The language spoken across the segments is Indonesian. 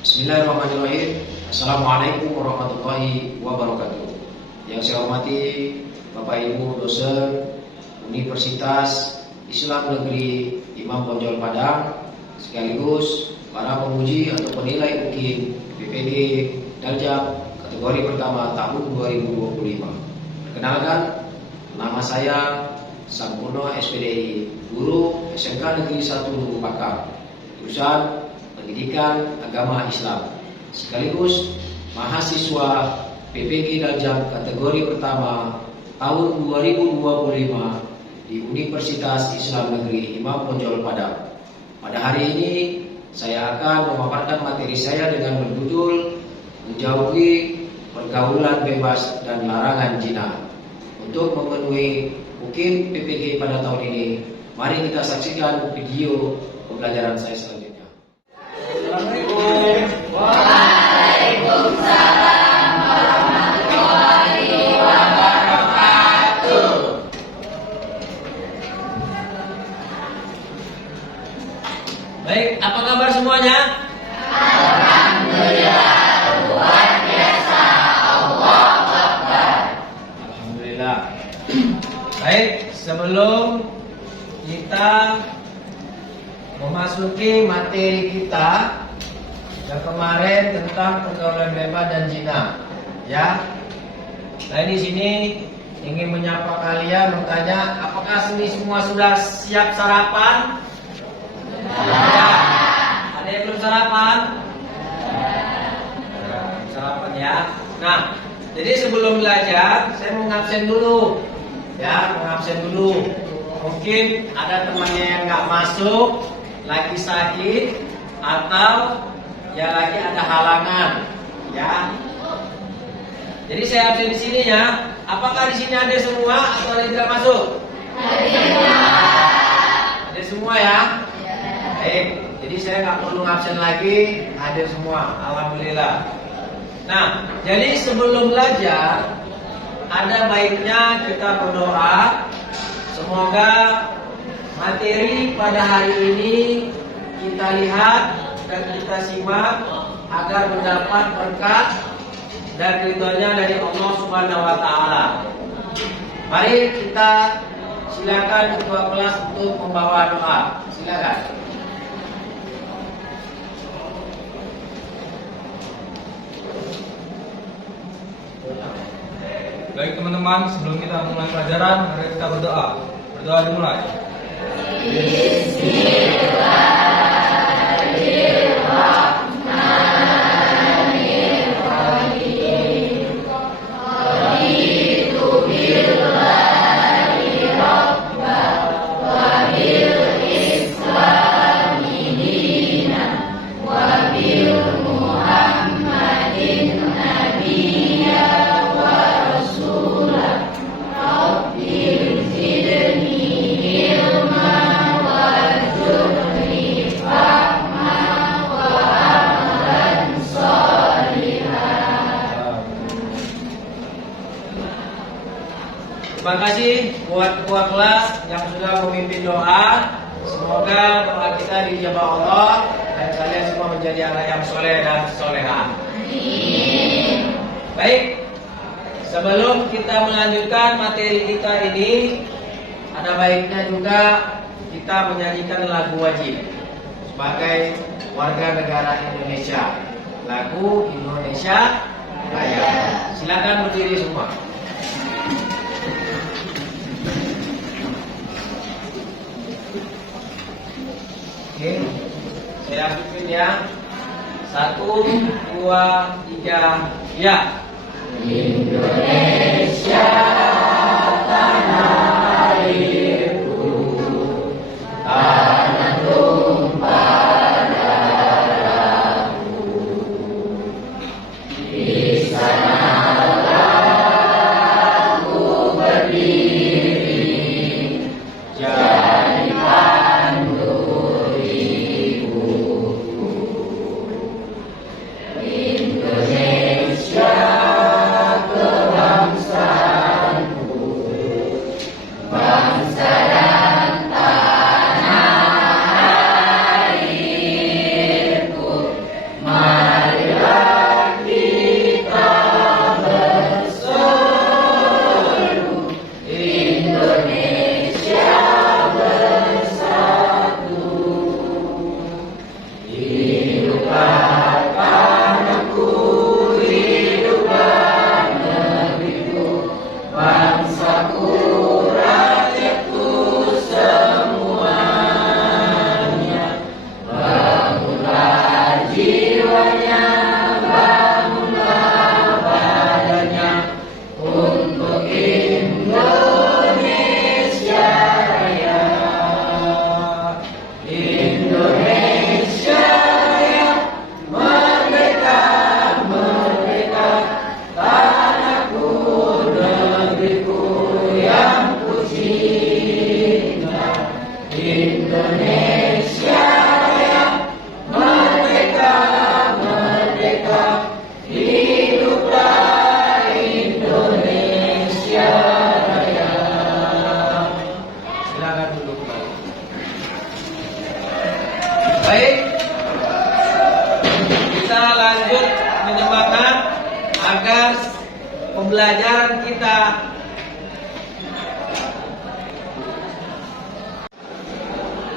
Bismillahirrahmanirrahim. Assalamualaikum warahmatullahi wabarakatuh. Yang saya hormati Bapak Ibu dosen Universitas Islam Negeri Imam Bonjol Padang, sekaligus para penguji atau penilai UKIN PPG Daljab kategori pertama tahun 2025. Perkenalkan, nama saya Sampurno SPDI, guru SMK Negeri 1 Lugu Pakam, jurusan Pendidikan Agama Islam, sekaligus mahasiswa PPG Daljab kategori pertama tahun 2025 di Universitas Islam Negeri Imam Bonjol Padang. Pada hari ini saya akan memaparkan materi saya dengan berjudul Menjauhi Pergaulan Bebas dan Larangan Zina. Untuk memenuhi UKIN PPG pada tahun ini, mari kita saksikan video pembelajaran saya selanjutnya. Assalamualaikum. Waalaikumsalam warahmatullahi wabarakatuh. Baik, apa kabar semuanya? Alhamdulillah, luar biasa. Allahu Akbar. Alhamdulillah. Baik, sebelum kita memasuki materi kita yang kemarin tentang pergaulan bebas dan zina, ya. Saya di sini ingin menyapa kalian, bertanya, apakah ini semua sudah siap sarapan? Ya. Ada yang belum sarapan? Sarapan ya. Nah, jadi sebelum belajar, saya mau ngabsen dulu, ya, Mungkin ada temannya yang nggak masuk, lagi sakit, atau ya lagi ada halangan, ya. Jadi saya absen di sini ya. Apakah di sini ada semua atau ada yang tidak masuk? Ada semua ya. Baik. Jadi saya nggak perlu absen lagi, ada semua. Alhamdulillah. Nah, jadi sebelum belajar, ada baiknya kita berdoa. Semoga materi pada hari ini kita lihat dan kita simak agar mendapat berkat dan ridhonya dari Allah Subhanahu wa taala. Mari kita silakan ketua kelas untuk membawa doa. Silakan. Baik teman-teman, sebelum kita mulai pelajaran, mari kita berdoa. Berdoa dimulai. Terima kasih buat ketua kelas yang sudah memimpin doa. Semoga doa kita dijabah Allah dan kalian semua menjadi anak yang soleh dan solehah. Amin. Baik, sebelum kita melanjutkan materi kita ini, ada baiknya juga kita menyanyikan lagu wajib sebagai warga negara Indonesia. Lagu Indonesia Raya. Silakan berdiri semua. Oke, saya pimpin ya. 1, 2, 3, ya. Indonesia tanah airku, tanah tumpah darahku. Di sanalah aku berdiri, jadi pandu hidupku. Indonesia kebangsaan bangunlah badannya untuk Indonesia Raya. Indonesia Raya, merdeka, merdeka, tanahku, negeriku yang ku cinta. Indonesia Raya, merdeka, merdeka, hiduplah Indonesia Raya. Silakan duduk kembali. Baik, kita lanjut menyemangat agar pembelajaran kita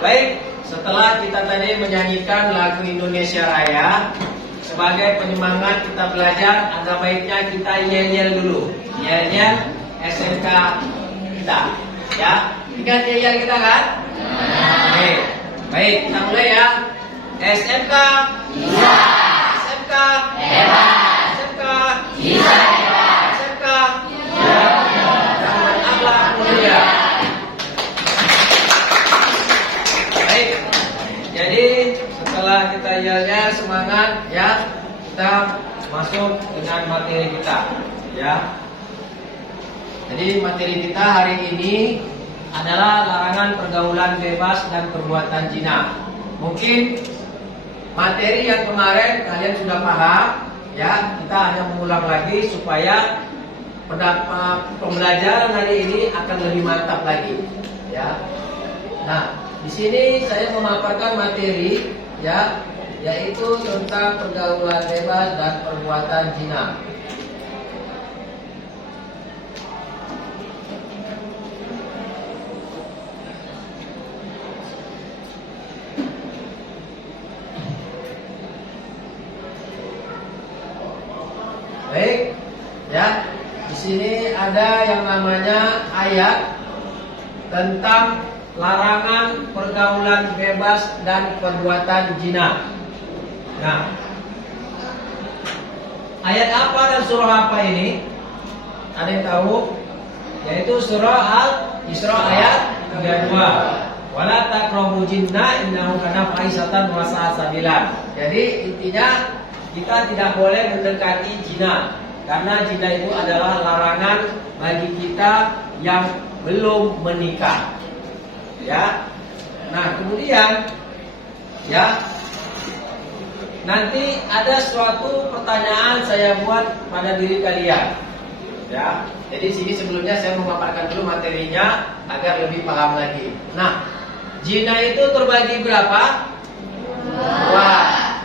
baik. Setelah kita tadi menyanyikan lagu Indonesia Raya, sebagai penyemangat kita belajar, ada baiknya kita yel-yel dulu. Yel-yel SMK kita, ya. Ingat yel-yel kita kan? Oke. Baik, kita mulai ya. SMK Bisa, SMK hebat, SMK bisa hebat, SMK dengan akhlak mulia. Baik. Jadi setelah kita yel-yel semangat ya, kita masuk dengan materi kita ya. Jadi materi kita hari ini adalah larangan pergaulan bebas dan perbuatan zina. Mungkin materi yang kemarin kalian sudah paham ya, kita hanya mengulang lagi supaya pembelajaran hari ini akan lebih mantap lagi ya. Nah, di sini saya memaparkan materi ya, yaitu tentang pergaulan bebas dan perbuatan zina. Baik, ya. Di sini ada yang namanya ayat tentang larangan pergaulan bebas dan perbuatan zina. Nah, ayat apa dan surah apa ini? Ada yang tahu? Yaitu surah Al-Isra ayat 32. Wala taqrabu jinna innahu kana fahisatan wa sa'a sabila. Jadi intinya kita tidak boleh mendekati zina, karena zina itu adalah larangan bagi kita yang belum menikah. Ya. Nah, kemudian ya, nanti ada suatu pertanyaan saya buat pada diri kalian. Ya. Jadi sini sebelumnya saya memaparkan dulu materinya agar lebih paham lagi. Nah, zina itu terbagi berapa? Dua,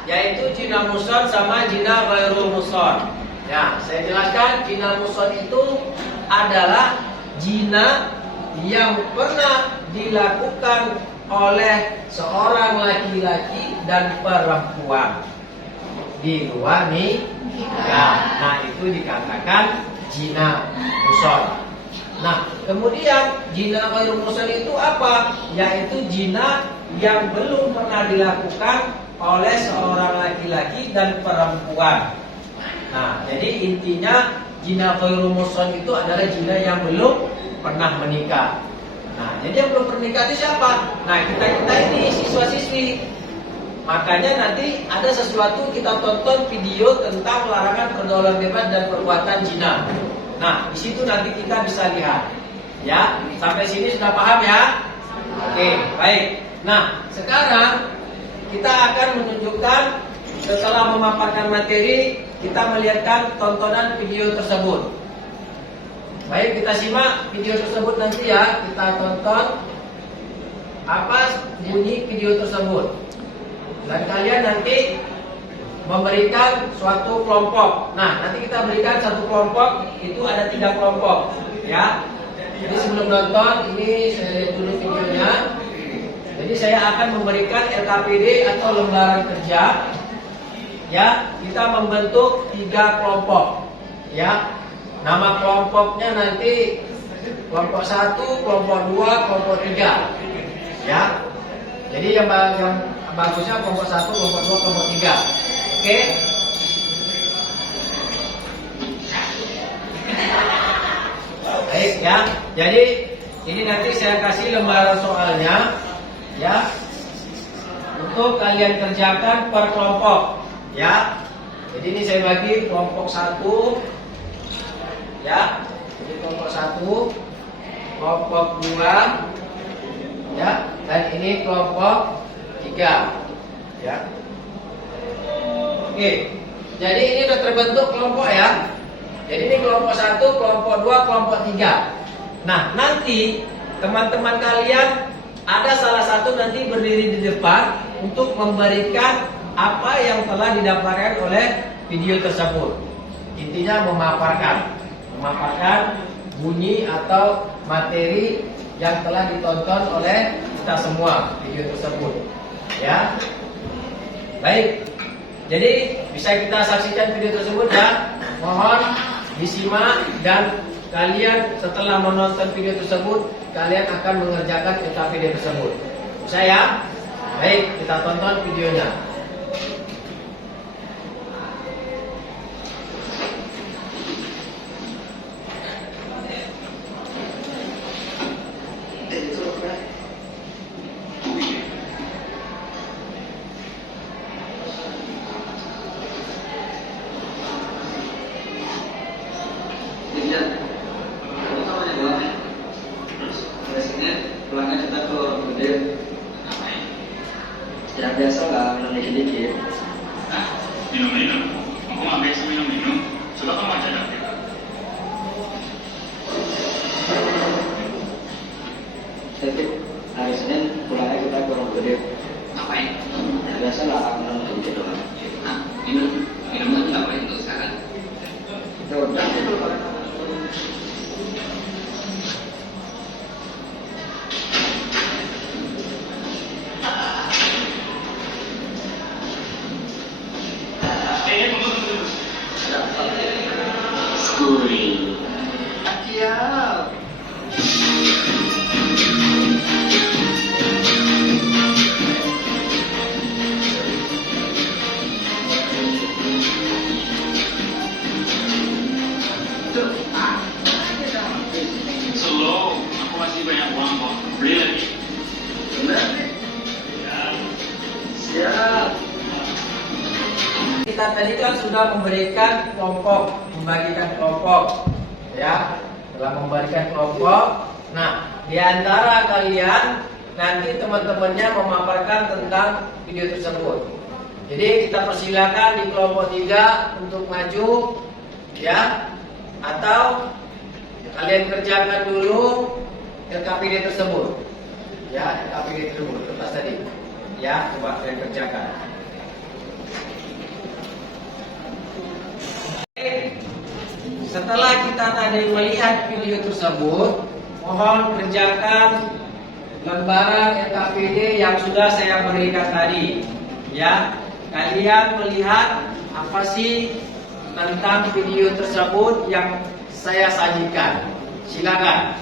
yaitu zina muhsan sama zina ghairul muhsan. Ya, saya jelaskan, zina muhsan itu adalah zina yang pernah dilakukan oleh seorang laki-laki dan perempuan di luar nikah. Nah, itu dikatakan zina muhsan. Nah, kemudian zina ghairul muhsan itu apa? Yaitu zina yang belum pernah dilakukan oleh seorang laki-laki dan perempuan. Nah, jadi intinya zina ghairul muhsan itu adalah zina yang belum pernah menikah. Nah, jadi yang belum menikah itu siapa? Nah, kita ini siswa-siswi. Makanya nanti ada sesuatu kita tonton video tentang larangan pergaulan bebas dan perbuatan zina. Nah, di situ nanti kita bisa lihat. Ya, sampai sini sudah paham ya? Oke, baik. Nah, sekarang kita akan menunjukkan, setelah memaparkan materi, kita melihatkan tontonan video tersebut. Baik, kita simak video tersebut nanti ya. Kita tonton apa bunyi video tersebut. Dan kalian nanti memberikan suatu kelompok. Nah, nanti kita berikan satu kelompok, itu ada 3 kelompok ya. Jadi sebelum nonton, ini saya lihat dulu videonya. Jadi saya akan memberikan LKPD atau lembaran kerja. Ya, kita membentuk 3 kelompok. Ya, nama kelompoknya nanti kelompok 1, kelompok 2, kelompok 3. Ya, jadi yang bagusnya kelompok 1, kelompok 2, kelompok 3. Oke. Ya. Jadi ini nanti saya kasih lembaran soalnya, ya, untuk kalian kerjakan per kelompok, ya. Jadi ini saya bagi kelompok 1, ya. Jadi kelompok 1, kelompok 2, ya, dan ini kelompok 3, ya. Oke. Jadi ini sudah terbentuk kelompok ya. Jadi ini kelompok 1, kelompok 2, kelompok 3. Nah, nanti teman-teman kalian ada salah satu nanti berdiri di depan untuk memberikan apa yang telah didapatkan oleh video tersebut. Intinya memaparkan bunyi atau materi yang telah ditonton oleh kita semua video tersebut. Ya. Baik. Jadi bisa kita saksikan video tersebut ya. Mohon disimak dan kalian setelah menonton video tersebut kalian akan mengerjakan LKPD tersebut. Bisa ya? Baik, kita tonton videonya. Ya biasa lah, minum dikit-dikit. minum. Aku nggak biasa minum. Coba kamu aja dong. Tapi hari Senin pulangnya kita ke Rumah Gede. Ngapain? Ya biasa lah, minum dikit doang. Nah, minum tapi ngapain untuk sekarang? Itu udah. Tunggu. Skuri. Siap. Slow. Aku masih banyak uang kok. Beli lagi. Benar? Ya. Siap. Kita tadi kan sudah memberikan kelompok, membagikan kelompok, ya, telah memberikan kelompok. Nah, di antara kalian nanti teman-temannya memaparkan tentang video tersebut. Jadi kita persilakan di kelompok 3 untuk maju, ya, atau kalian kerjakan dulu LKPD tersebut, ya, LKPD tersebut kertas tadi, ya, coba kalian kerjakan. Setelah kita tadi melihat video tersebut, mohon kerjakan lembaran LKPD yang sudah saya berikan tadi. Ya, kalian melihat apa sih tentang video tersebut yang saya sajikan. Silakan.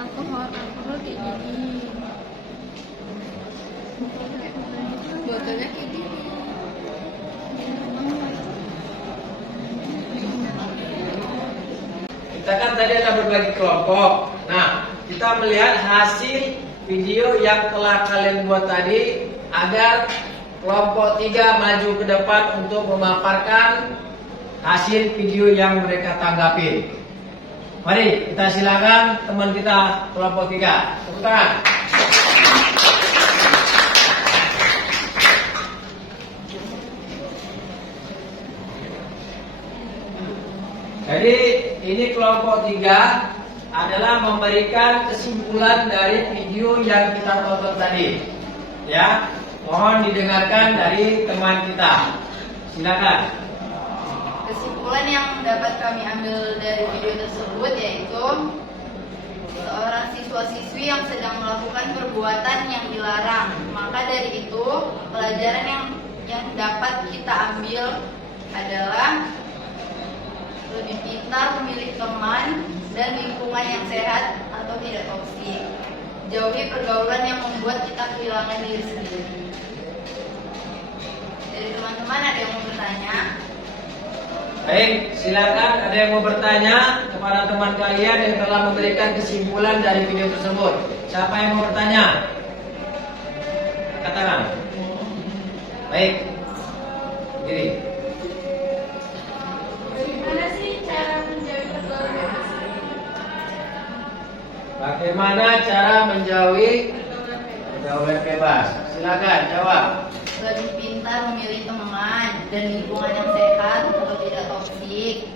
alkohol kayak gini, botolnya kayak gini. tadi ada berbagi kelompok. Nah, kita melihat hasil video yang telah kalian buat tadi agar kelompok 3 maju ke depan untuk memaparkan hasil video yang mereka tanggapi. Mari kita silakan teman kita kelompok 3. Tepuk tangan. Jadi ini kelompok 3 adalah memberikan kesimpulan dari video yang kita tonton tadi. Ya, mohon didengarkan dari teman kita. Silakan. Kesimpulan yang dapat kami ambil dari video tersebut yaitu seorang siswa-siswi yang sedang melakukan perbuatan yang dilarang. Maka dari itu pelajaran yang dapat kita ambil adalah lebih pintar memilih teman dan lingkungan yang sehat atau tidak toksik. Jauhi pergaulan yang membuat kita kehilangan diri sendiri. Dari teman-teman ada yang mau bertanya? Baik, silakan ada yang mau bertanya kepada teman kalian yang telah memberikan kesimpulan dari video tersebut. Siapa yang mau bertanya? Katakan. Baik. Diri. Bagaimana cara menjauhi pergaulan bebas? Silakan jawab. Lebih pintar memilih teman dan lingkungan yang sehat atau tidak toksik.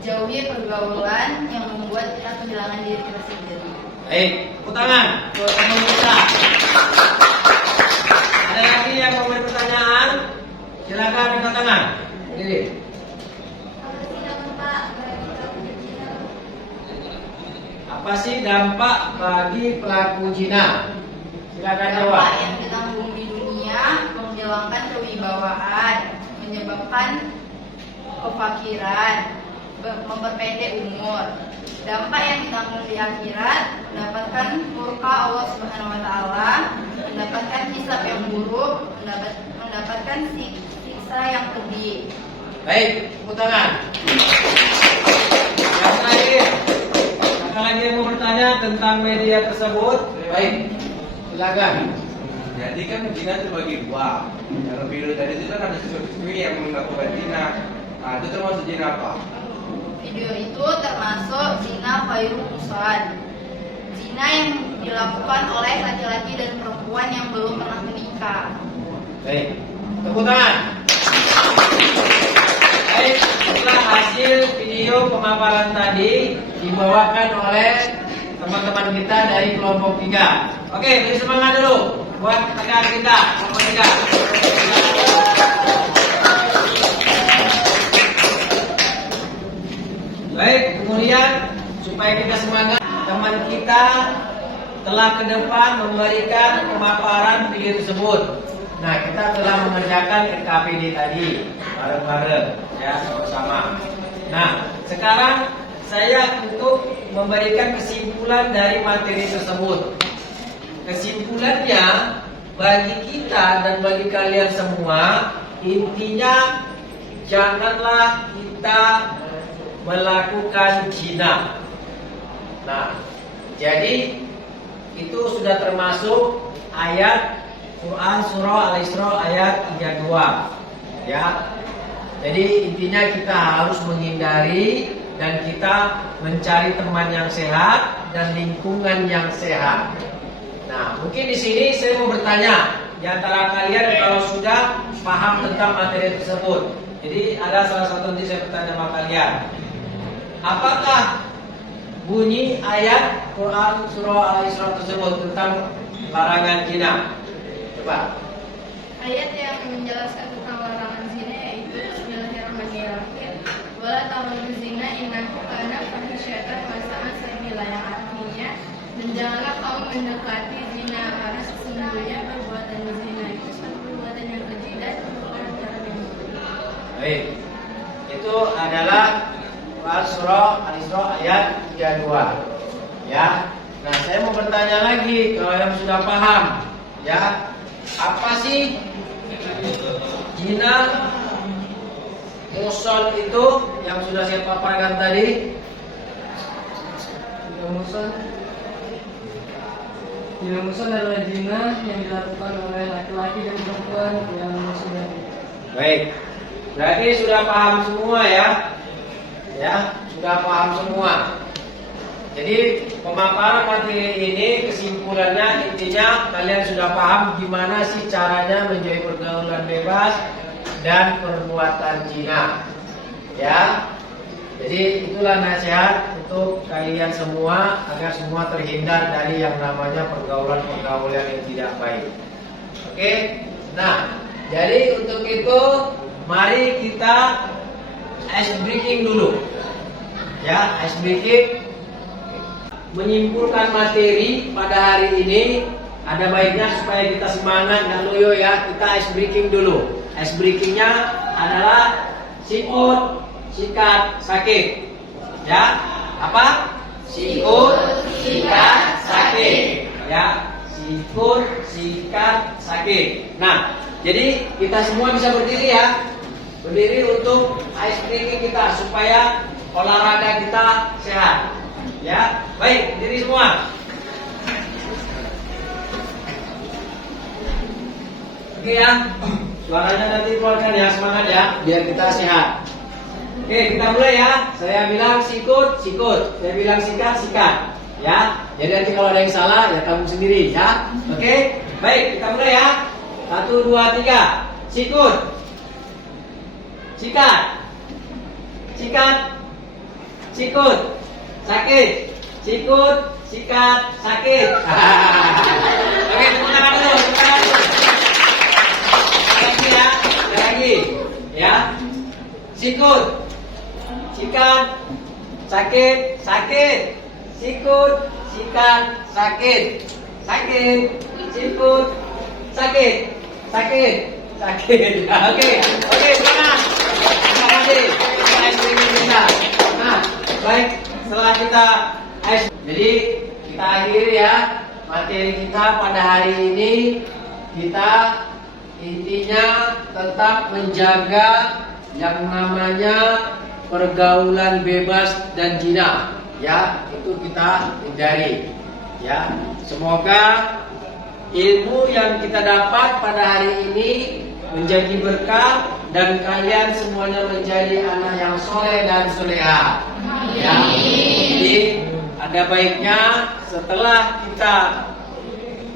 Jauhi pergaulan yang membuat kita kehilangan diri kita sendiri. Baik, tepuk tangan buat teman kita. Ada lagi yang mau bertanyaan? Silakan angkat tangan. Diri. Apa sih dampak bagi pelaku zina? Silakan jawab. Dampak yang ditanggung di dunia menghilangkan kewibawaan, menyebabkan kefakiran, memperpendek umur. Dampak yang ditanggung di akhirat mendapatkan murka Allah Subhanahu wa taala, mendapatkan hisab yang buruk, mendapatkan siksa yang pedih. Baik, tepuk tangan. Yang terakhir, ada lagi yang mau bertanya tentang media tersebut? Baik, silakan. Jadi kan zina itu bagi dua. Kalau video tadi itu kan ada siswa-siswi yang melakukan zina. Nah, itu termasuk zina apa? Video itu termasuk zina khairu musan. Zina yang dilakukan oleh laki-laki dan perempuan yang belum pernah menikah. Baik, tepuk tangan. Baik, setelah hasil video pemaparan tadi dibawakan oleh teman-teman kita dari kelompok 3. Oke, beri semangat dulu buat rekan kita kelompok 3. Baik, kemudian supaya kita semangat, teman kita telah ke depan memberikan pemaparan video tersebut. Nah, kita telah mengerjakan RKPD tadi bareng-bareng, ya, sama-sama. Nah, sekarang saya untuk memberikan kesimpulan dari materi tersebut. Kesimpulannya bagi kita dan bagi kalian semua, intinya janganlah kita melakukan zina. Nah, jadi itu sudah termasuk ayat Quran surah Al-Isra ayat 32. Ya. Jadi intinya kita harus menghindari dan kita mencari teman yang sehat dan lingkungan yang sehat. Nah, mungkin di sini saya mau bertanya di antara kalian kalau sudah paham tentang materi tersebut. Jadi ada salah satu nanti saya bertanya sama kalian. Apakah bunyi ayat Quran surah Al-Isra tersebut tentang larangan zina? Coba. Ayat yang menjelaskan tentang larangan zina yaitu Bismillahirrahmanirrahim. Wala taqrabu zina innahu kana fahisyatan wa sa'a sabila, yang artinya dan janganlah kamu mendekati zina karena sesungguhnya perbuatan zina itu satu perbuatan yang keji dan merupakan cara yang buruk. Baik. Itu adalah Quran surah Al-Isra ayat 32. Ya. Nah, saya mau bertanya lagi kalau yang sudah paham, ya. Apa sih zina muson itu yang sudah saya paparkan tadi? Muson adalah zina yang dilakukan oleh laki-laki dan perempuan yang sudah. Baik. Berarti sudah paham semua ya? Ya, sudah paham semua. Jadi pemaparan materi ini kesimpulannya intinya kalian sudah paham gimana sih caranya menjauhi pergaulan bebas dan perbuatan zina. Ya. Jadi itulah nasihat untuk kalian semua agar semua terhindar dari yang namanya pergaulan-pergaulan yang tidak baik. Oke? Nah, jadi untuk itu mari kita ice breaking dulu. Ya, ice breaking. Menyimpulkan materi pada hari ini ada baiknya supaya kita semangat dan loyo ya, kita ice breaking dulu. Ice breakingnya adalah sikut, sikat, sakit. Ya, apa? Sikut, sikat, sakit. Ya, sikut, sikat, sakit. Nah, jadi kita semua bisa berdiri ya. Berdiri untuk ice breaking kita supaya olahraga kita sehat. Ya, baik, berdiri semua. Oke ya, suaranya nanti keluarkan ya, semangat ya, biar kita sehat. Oke, kita mulai ya. Saya bilang sikut, sikut. Saya bilang sikat, sikat. Ya, jadi nanti kalau ada yang salah ya kamu sendiri ya. Oke, baik, kita mulai ya. 1, 2, 3. Sikut, sikat, sikat, sikut, sakit, sikut, sikat, sakit. Oke, tepuk tangan dulu, tepuk tangan dulu. Lagi ya, lagi. Ya, sikut, sikat, sakit, sakit, sikut, sikat, sakit, sakit, sikut, sakit, sakit, sakit. Oke, semangat. Terima kasih. Nah, baik. Setelah kita jadi kita akhiri ya materi kita pada hari ini. Kita intinya tetap menjaga yang namanya pergaulan bebas dan zina ya, itu kita hindari ya. Semoga ilmu yang kita dapat pada hari ini menjadi berkah dan kalian semuanya menjadi anak yang soleh dan soleha ya. Jadi ada baiknya setelah kita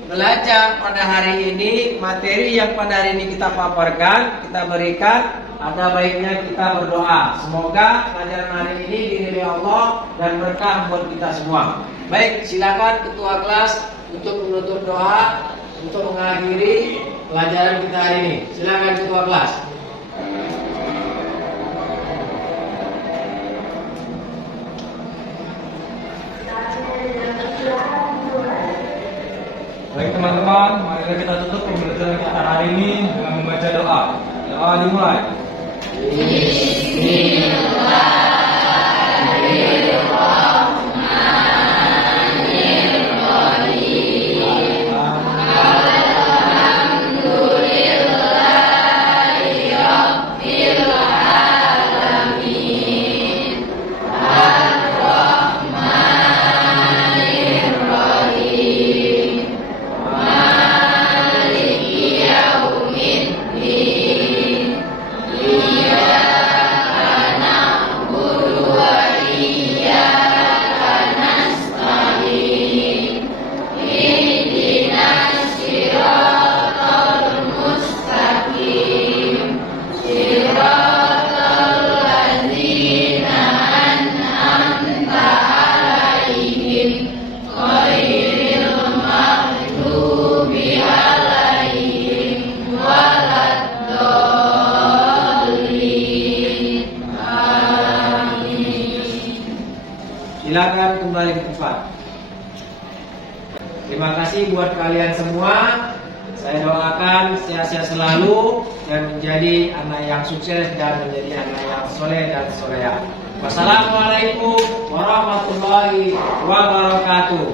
belajar pada hari ini materi yang pada hari ini kita paparkan, kita berikan, ada baiknya kita berdoa. Semoga pelajaran hari ini diridhoi Allah dan berkah buat kita semua. Baik, silakan ketua kelas untuk menutup doa untuk mengakhiri pelajaran kita hari ini. Silakan ketua kelas. Baik teman-teman, mari kita tutup pembelajaran kita hari ini dengan membaca doa. Doa dimulai. Silakan kembali ke tempat. Terima kasih buat kalian semua. Saya doakan sehat-sehat selalu dan menjadi anak yang sukses dan menjadi anak yang soleh dan soleha. Wassalamualaikum warahmatullahi wabarakatuh.